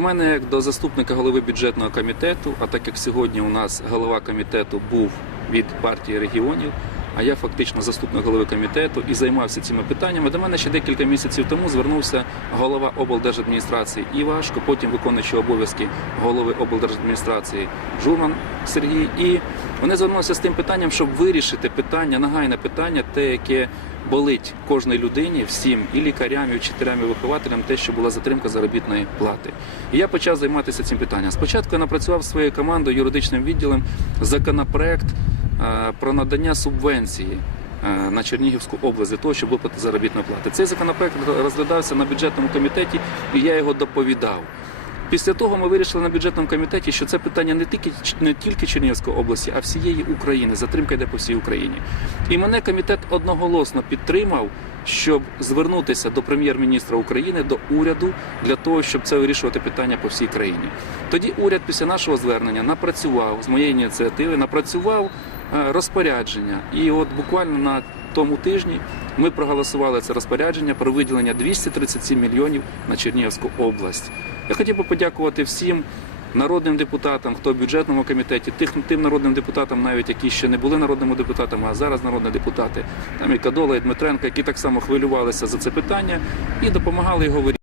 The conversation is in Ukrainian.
мене, як до заступника голови бюджетного комітету, а так як сьогодні у нас голова комітету був від партії регіонів, а я фактично заступник голови комітету і займався цими питаннями. До мене ще декілька місяців тому звернувся голова облдержадміністрації Івашко, потім виконуючий обов'язки голови облдержадміністрації Журман Сергій. І вони звернулися з тим питанням, щоб вирішити питання, нагайне питання, те, яке болить кожній людині, всім і лікарям, і вчителям, і вихователям, те, що була затримка заробітної плати. І я почав займатися цим питанням. Спочатку я напрацював своєю командою юридичним відділом законопроект е, про надання субвенції. е, На Чернігівську область для того, щоб виплати заробітної плати. Цей законопроект розглядався на бюджетному комітеті, і я його доповідав. Після того ми вирішили на бюджетному комітеті, що це питання не тільки не тільки Чернігівської області, а всієї України. Затримка йде по всій Україні. І мене комітет одноголосно підтримав, щоб звернутися до прем'єр-міністра України, до уряду для того, щоб це вирішувати питання по всій країні. Тоді уряд після нашого звернення напрацював з моєї ініціативи, напрацював е, розпорядження. І от буквально на тому тижні ми проголосували це розпорядження про виділення 237 мільйонів на Чернігівську область. Я хотів би подякувати всім народним депутатам, хто в бюджетному комітеті, тих, тим народним депутатам, навіть які ще не були народними депутатами, а зараз народні депутати, там і Кадола, і Дмитренко, які так само хвилювалися за це питання і допомагали його вирішувати.